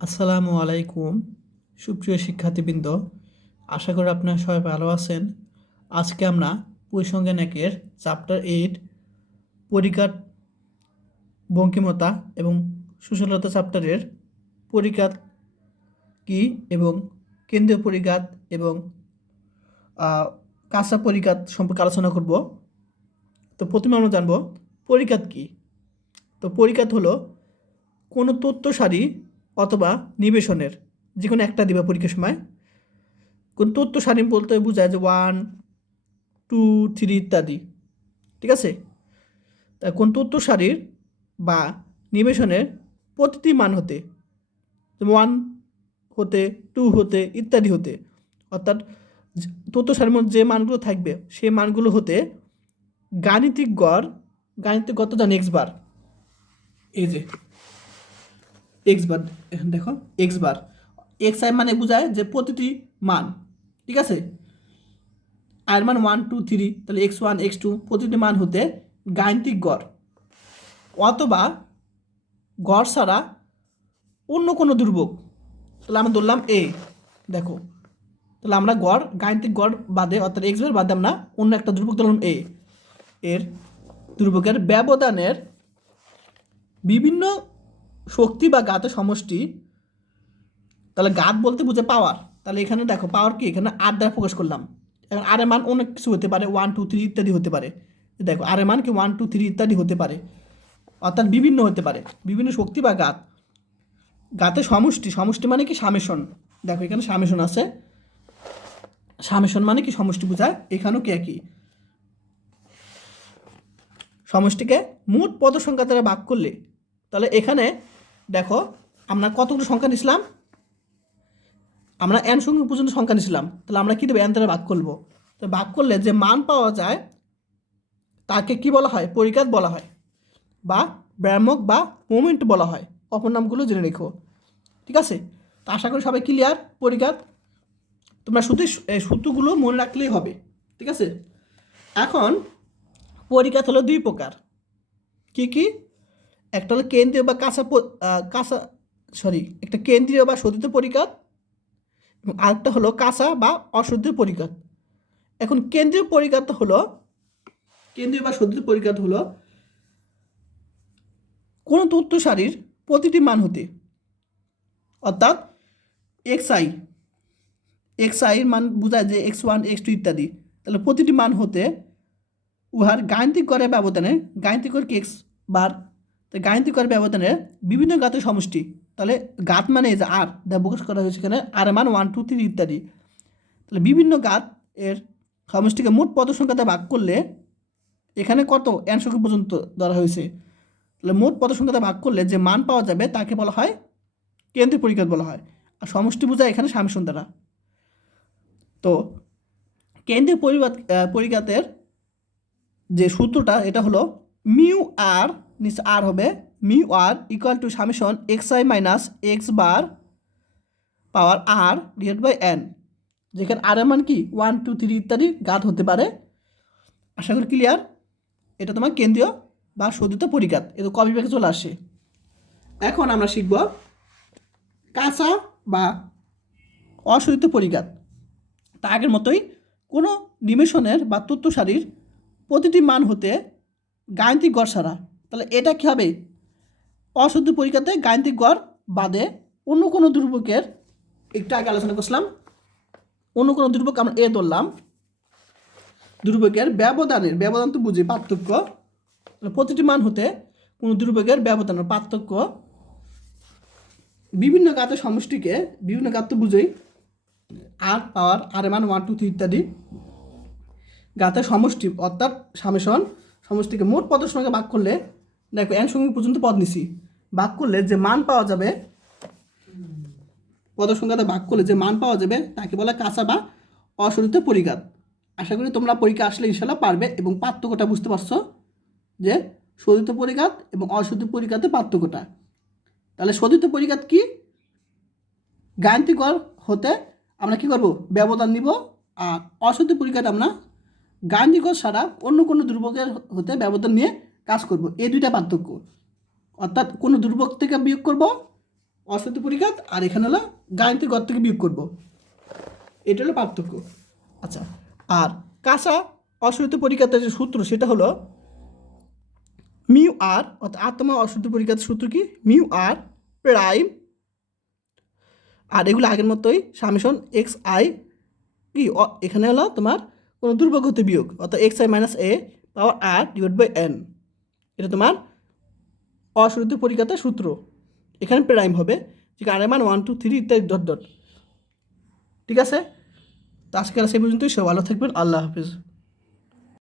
আসসালামু আলাইকুম সুপ্রিয় শিক্ষার্থীবৃন্দ, আশা করি আপনারা সবাই ভালো আছেন। আজকে আমরা পরিসংখ্যান একের চ্যাপ্টার 8 পরিকাঠ, বঙ্কিমতা এবং সুশীলতা চ্যাপ্টারের পরিকাঠ কি এবং কেন্দ্রীয় পরিকাঠ এবং আহ, কাঁচা পরিকাঠ সম্পর্কে আলোচনা করব। তো প্রথমে আমরা জানব পরিকাঠ কি। তো পরিকাঠ হলো কোনো তথ্য সারি অথবা নিবেশনের যে কোনো একটা দিবা পরীক্ষার সময়। কোন তথ্য সারি বলতে বোঝায় যে 1 2 3 ইত্যাদি, ঠিক আছে। তা কোন তথ্য সারির বা নিবেশনের প্রতিটি মান হতে, 1 হতে, 2 হতে ইত্যাদি হতে, অর্থাৎ তথ্য সারির মধ্যে যে মানগুলো থাকবে সেই মানগুলো হতে গাণিতিক গড়, গাণিতিক গড় তো জানি এক্স বার, এই যে এক্স বার, এখানে দেখো এক্স বার, এক্স আই মানে বোঝায় যে প্রতিটি মান, ঠিক আছে। আর মান 1 2 3, তাহলে x1 x2 প্রতিটি মান হতে গাণিতিক গড় অথবা গড় ছাড়া অন্য কোনো ধ্রুবক, তাহলে আমরা ধরলাম এ, দেখো তাহলে আমরা গড় গাণিতিক গড় বাদে অর্থাৎ এক্স বার বাদে আমরা অন্য একটা ধ্রুবক ধরলাম এ, এর ধ্রুবকের ব্যবধানের বিভিন্ন শক্তি বা ঘাতের সমষ্টি, তাহলে ঘাত বলতে বুঝে পাওয়ার, তাহলে এখানে দেখো পাওয়ার কি, এখানে আর দ্বারা প্রকাশ করলাম। এখন আর এর মান অনেক কিছু হতে পারে, 1 2 3 ইত্যাদি হতে পারে। দেখো আর এর মান কি 1 2 3 ইত্যাদি হতে পারে, অর্থাৎ বিভিন্ন হতে পারে, বিভিন্ন শক্তি বা ঘাত। ঘাতের সমষ্টি, সমষ্টি মানে কি সামেশন, দেখো এখানে সামেশন আছে, সামেশন মানে কি সমষ্টি বোঝায়, এখানেও কি একই। সমষ্টিকে মোট পদ সংখ্যা দ্বারা ভাগ করলে, তাহলে এখানে দেখো আমরা কতগুলো সংখ্যা নিছিলাম, আমরা এন সংখ্যা পর্যন্ত সংখ্যা নিছিলাম, তাহলে আমরা কি দেবো, এন দ্বারা ভাগ করবো। তো ভাগ করলে যে মান পাওয়া যায় তাকে কি বলা হয়, পরিঘাত বলা হয়, বা ভ্রামক বা মোমেন্ট বলা হয়। অপর নামগুলো জেনে রেখো, ঠিক আছে। তো আশা করি সবাই ক্লিয়ার পরিঘাত, তোমরা শুধু এই সূত্রগুলো মনে রাখলেই হবে, ঠিক আছে। এখন পরিঘাত হলো দুই প্রকার, কি কি, একটা হলো কেন্দ্রীয় বা কাঁচা, সরি, একটা কেন্দ্রীয় বা শোধিত পরিঘাত এবং আরেকটা হলো কাঁচা বা অশোধিত পরিঘাত। এখন কেন্দ্রীয় পরিঘাত হলো, কেন্দ্রীয় বা শোধিত পরিঘাত হলো কোনো তথ্য সারির প্রতিটি মান হতে, অর্থাৎ এক্স আই, এক্স আইয়ের মান বোঝায় যে x1 x2 ইত্যাদি, তাহলে প্রতিটি মান হতে উহার গাণিতিক গড়ের ব্যবধানে, গাণিতিক গড় কি এক্স বার, তো গাণিতিক গড়ের ব্যবধানে বিভিন্ন ঘাতের সমষ্টি, তাহলে ঘাত মানে এই যে আর যা প্রকাশ করা হয়েছে এখানে, আর মান 1 2 3 ইত্যাদি, তাহলে বিভিন্ন ঘাত এর সমষ্টিকে মোট পদ সংখ্যাতে ভাগ করলে, এখানে কত এন সংখ্যা পর্যন্ত ধরা হয়েছে, তাহলে মোট পদ সংখ্যাতে ভাগ করলে যে মান পাওয়া যাবে তাকে বলা হয় কেন্দ্রীয় পরিঘাত বলা হয়। আর সমষ্টি বোঝায় এখানে সামেশন দ্বারা। তো কেন্দ্রীয় পরিঘাতের যে সূত্রটা এটা হলো মিউ আর, নিচে আর হবে, mu r equal to summation x i minus x bar power r divide by n, যেখানে আর এর মান কি 1 2 3 ইত্যাদি ঘাত হতে পারে। আশা করি ক্লিয়ার, এটা তোমার কেন্দ্রীয় বা শোধিত পরিঘাত, এটা ক বিভাগে চলে আসে। এখন আমরা শিখব কাঁচা বা অশোধিত পরিঘাত। তা আগের মতোই কোনো নিমেষণের বা তথ্য সারির প্রতিটি মান হতে গাণিতিক গড় ছাড়া, তাহলে এটা কী হবে, অশুদ্ধ পরীক্ষাতে গাণিতিক গড় বাদে অন্য কোনো ধ্রুবকের, একটু আগে আলোচনা করছিলাম, অন্য কোনো ধ্রুবক আমরা এ ধরলাম, ধ্রুবকের ব্যবধানের, ব্যবধান তো বুঝি পার্থক্য, প্রতিটি মান হতে কোনো ধ্রুবকের ব্যবধানের পার্থক্য, বিভিন্ন ঘাতের সমষ্টিকে, বিভিন্ন ঘাত তো বুঝেই, আর পাওয়ার আর এর মান 1 2 3 ইত্যাদি ঘাতের সমষ্টি অর্থাৎ সামেশন, সমষ্টিকে মোট পদের সঙ্গে ভাগ করলে, দেখো এন সংখ্যা পর্যন্ত পদ নিছি, ভাগ করলে যে মান পাওয়া যাবে, পদের সংখ্যাতে ভাগ করলে যে মান পাওয়া যাবে তাকে বলা কাঁচা বা অশোধিত পরিঘাত। আশা করি তোমরা পরীক্ষা আসলে ইনশাল্লাহ পারবে এবং পার্থক্যটা বুঝতে পারছো যে শোধিত পরিঘাত এবং অশোধিত পরিঘাতের পার্থক্যটা। তাহলে শোধিত পরিঘাত কি, গাণিতিক গড় হতে আমরা কি করব, ব্যবধান নিব, আর অশোধিত পরিঘাত আমরা গাণিতিক গড় ছাড়া অন্য কোনো ধ্রুবকের হতে ব্যবধান নিয়ে কাজ করব, এই দুইটা পার্থক্য। অর্থাৎ কোনো ধ্রুবক থেকে বিয়োগ করব অশূদ্র পরিঘাত, আর এখানে হলো গাণিতিক গড় থেকে বিয়োগ করব, এটা হলো পার্থক্য। আচ্ছা, আর কাঁচা অশূদ্র পরিঘাতের যে সূত্র সেটা হলো মিউ আর, অর্থাৎ আত্মা অশূদ্র পরিঘাতের সূত্র কি, মিউ আর প্রাইম, আর এগুলো আগের মতোই সামেশন এক্স আই কি এখানে হলো তোমার কোনো দুর্ভাগ হতে বিয়োগ, অর্থাৎ x i minus a power r divide by n, এটা তোমার অশূদ্র পরিঘাতের সূত্র। এখানে প্রাইম হবে যে আর এর মান 1 2 3 ইত্যাদি ডট ডট। ঠিক আছে, তো আজকে সেই পর্যন্তই, সব ভালো থাকবেন, আল্লাহ হাফিজ।